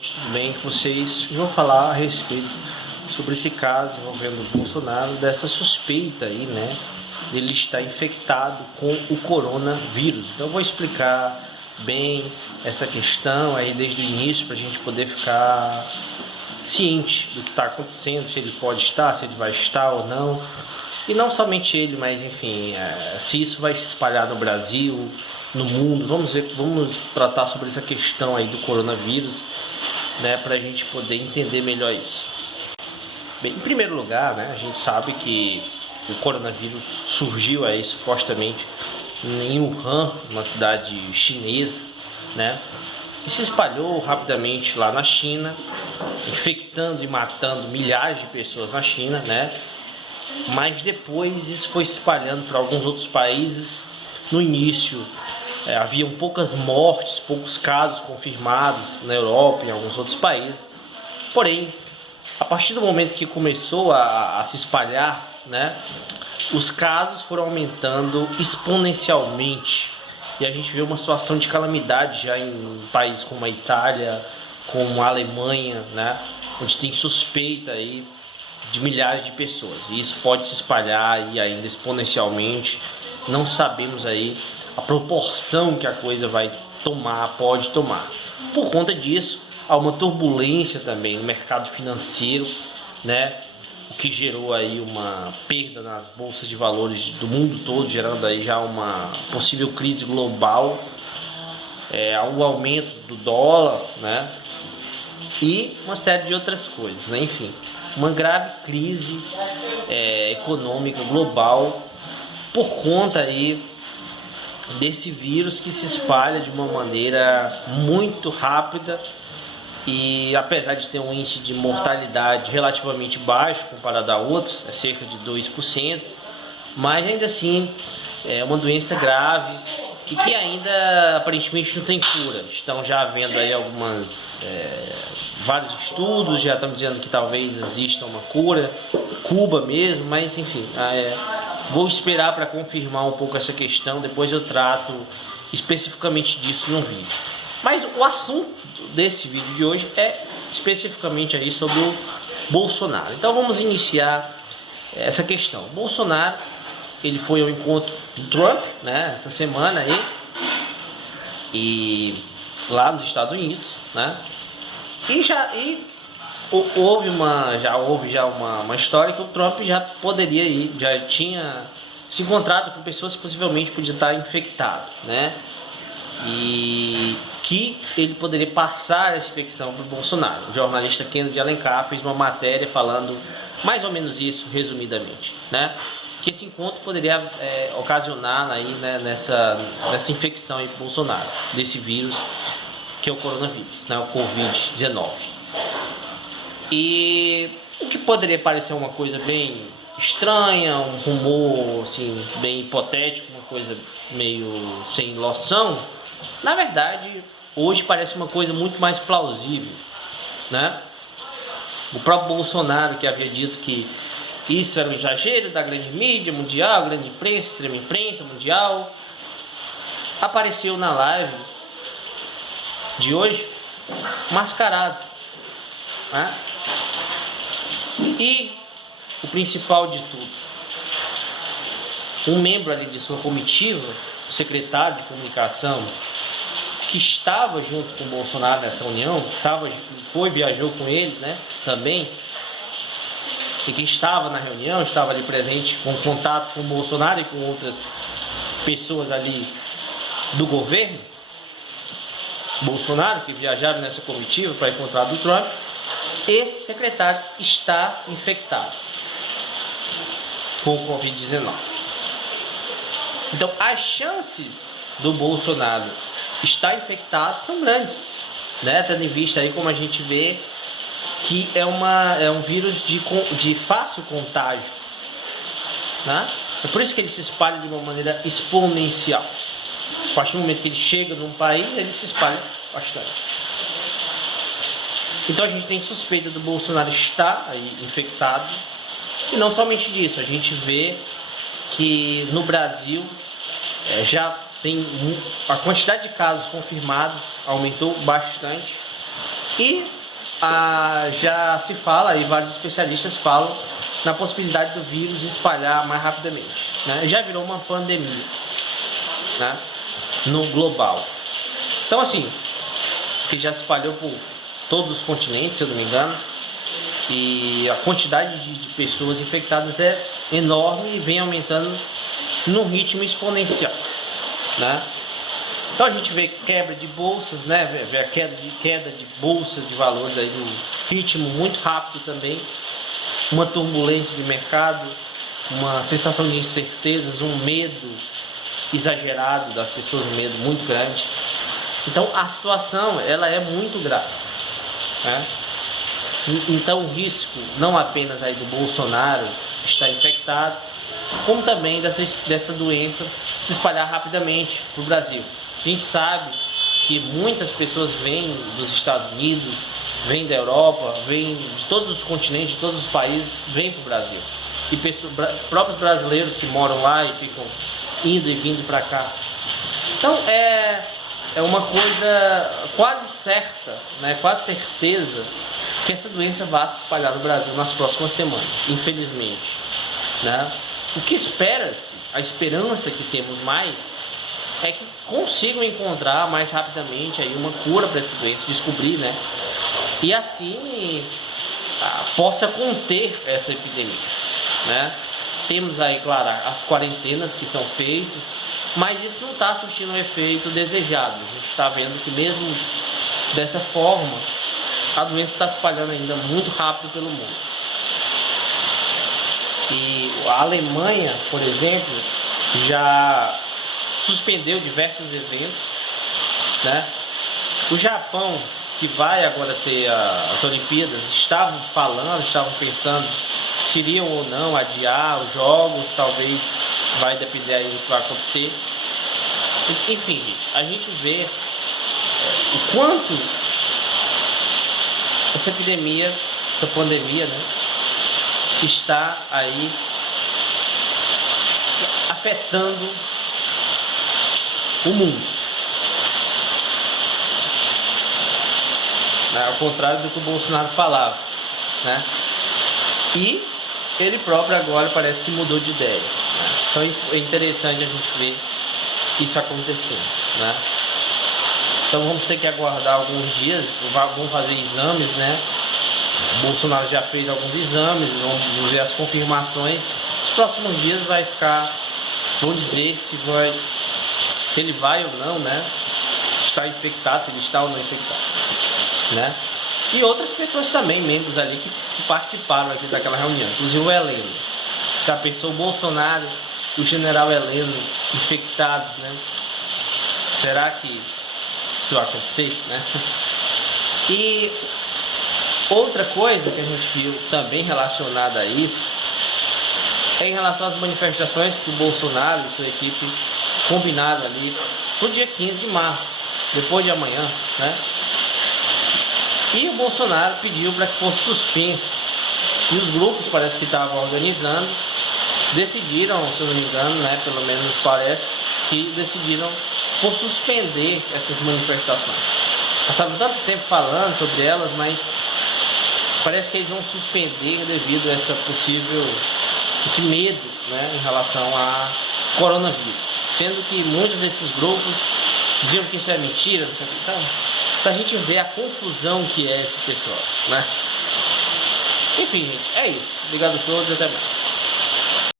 Tudo bem com vocês? Vou falar a respeito sobre esse caso envolvendo o Bolsonaro, dessa suspeita aí, né? Ele estar infectado com o coronavírus. Então eu vou explicar bem essa questão aí desde o início para a gente poder ficar ciente do que está acontecendo, se ele pode estar, se ele vai estar ou não. E não somente ele, mas enfim, se isso vai se espalhar no Brasil, no mundo. Vamos tratar sobre essa questão aí do coronavírus, né, para a gente poder entender melhor isso. Bem, em primeiro lugar, né, a gente sabe que o coronavírus surgiu aí supostamente em Wuhan, uma cidade chinesa, né, e se espalhou rapidamente lá na China, infectando e matando milhares de pessoas na China, né, mas depois isso foi se espalhando para alguns outros países. No início haviam poucas mortes, poucos casos confirmados na Europa e em alguns outros países. Porém, a partir do momento que começou a se espalhar, né, os casos foram aumentando exponencialmente. E a gente vê uma situação de calamidade já em países como a Itália, como a Alemanha, né, onde tem suspeita aí de milhares de pessoas. E isso pode se espalhar e ainda exponencialmente. Não sabemos aí a proporção que a coisa vai tomar, pode tomar. Por conta disso, há uma turbulência também no mercado financeiro, né? O que gerou aí uma perda nas bolsas de valores do mundo todo, gerando aí já uma possível crise global, um aumento do dólar, né? E uma série de outras coisas, né? Enfim, uma grave crise econômica global por conta aí desse vírus que se espalha de uma maneira muito rápida. E apesar de ter um índice de mortalidade relativamente baixo comparado a outros, é cerca de 2%, mas ainda assim é uma doença grave e que ainda aparentemente não tem cura. Estão já havendo aí vários estudos, já estão dizendo que talvez exista uma cura, Cuba mesmo, mas enfim, vou esperar para confirmar um pouco essa questão, depois eu trato especificamente disso no vídeo. Mas o assunto desse vídeo de hoje é especificamente aí sobre o Bolsonaro. Então vamos iniciar essa questão. O Bolsonaro, ele foi ao encontro do Trump, né, essa semana aí, e lá nos Estados Unidos, né? Houve uma história que o Trump já poderia ir, já tinha se encontrado com pessoas que possivelmente podiam estar infectadas, né? E que ele poderia passar essa infecção para o Bolsonaro. O jornalista Kennedy Alencar fez uma matéria falando mais ou menos isso, resumidamente, né? Que esse encontro poderia ocasionar aí, né, nessa infecção aí para o Bolsonaro, desse vírus que é o coronavírus, né, o Covid-19. E o que poderia parecer uma coisa bem estranha, um rumor assim, bem hipotético, uma coisa meio sem noção, na verdade, hoje parece uma coisa muito mais plausível, né? O próprio Bolsonaro, que havia dito que isso era um exagero da grande mídia mundial, grande imprensa, extrema imprensa mundial, apareceu na live de hoje mascarado, né? E o principal de tudo, um membro ali de sua comitiva, o secretário de comunicação, que estava junto com o Bolsonaro nessa reunião, viajou com ele, né, também, e que estava na reunião, estava ali presente, com contato com o Bolsonaro e com outras pessoas ali do governo Bolsonaro, que viajaram nessa comitiva para encontrar do Trump. Esse secretário está infectado com o Covid-19. Então, as chances do Bolsonaro estar infectado são grandes, né? Tendo em vista aí como a gente vê que é um vírus de fácil contágio, né? É por isso que ele se espalha de uma maneira exponencial. A partir do momento que ele chega num país, ele se espalha bastante. Então a gente tem suspeita do Bolsonaro estar aí infectado. E não somente disso, a gente vê que no Brasil a quantidade de casos confirmados aumentou bastante. E já se fala, e vários especialistas falam, na possibilidade do vírus espalhar mais rapidamente, né? Já virou uma pandemia, né, no global. Então assim, que já se espalhou por todos os continentes, se eu não me engano, e a quantidade de pessoas infectadas é enorme e vem aumentando num ritmo exponencial, né? Então a gente vê quebra de bolsas, né? Vê a queda de bolsas de valores aí num ritmo muito rápido também, uma turbulência de mercado, uma sensação de incertezas, um medo exagerado das pessoas, um medo muito grande. Então a situação ela é muito grave, né? Então o risco não apenas aí do Bolsonaro estar infectado, como também dessa doença se espalhar rapidamente para o Brasil. A gente sabe que muitas pessoas vêm dos Estados Unidos, vêm da Europa, vêm de todos os continentes, de todos os países, vêm para o Brasil. E próprios brasileiros que moram lá e ficam indo e vindo para cá. Então é uma coisa quase certa, né, quase certeza que essa doença vai se espalhar no Brasil nas próximas semanas, infelizmente, né? O que espera-se, a esperança que temos mais, é que consigam encontrar mais rapidamente aí uma cura para essa doença, descobrir, né? E assim possa conter essa epidemia, né? Temos aí, claro, as quarentenas que são feitas, mas isso não está surtindo o efeito desejado. A gente está vendo que mesmo dessa forma, a doença está se espalhando ainda muito rápido pelo mundo. E a Alemanha, por exemplo, já suspendeu diversos eventos, né? O Japão, que vai agora ter as Olimpíadas, estavam pensando se iriam ou não adiar os jogos, talvez vai depender aí do que vai acontecer. Enfim, a gente vê o quanto essa epidemia, essa pandemia, né, está aí afetando o mundo, né, ao contrário do que o Bolsonaro falava, né? E ele próprio agora parece que mudou de ideia, né? Então é interessante a gente ver isso acontecendo, né? Então vamos ter que aguardar alguns dias, vamos fazer exames, né? O Bolsonaro já fez alguns exames, vamos ver as confirmações. Nos próximos dias vão dizer se ele vai ou não, né? Está infectado, se ele está ou não infectado, né? E outras pessoas também, membros ali que participaram aqui daquela reunião, inclusive o Heleno. Já pensou o Bolsonaro, o general Heleno infectados, né? Será que isso vai acontecer, né? E outra coisa que a gente viu também relacionada a isso é em relação às manifestações que o Bolsonaro e sua equipe combinaram ali pro dia 15 de março, depois de amanhã, né? E o Bolsonaro pediu para que fosse suspenso. E os grupos, parece que estavam organizando, decidiram, se eu não me engano, né, pelo menos parece, que decidiram por suspender essas manifestações. Passaram tanto tempo falando sobre elas, mas parece que eles vão suspender devido a esse medo, né, em relação a coronavírus. Sendo que muitos desses grupos diziam que isso é mentira, não sei o que. Então, pra gente ver a confusão que é esse pessoal, né? Enfim, gente, é isso. Obrigado a todos e até mais.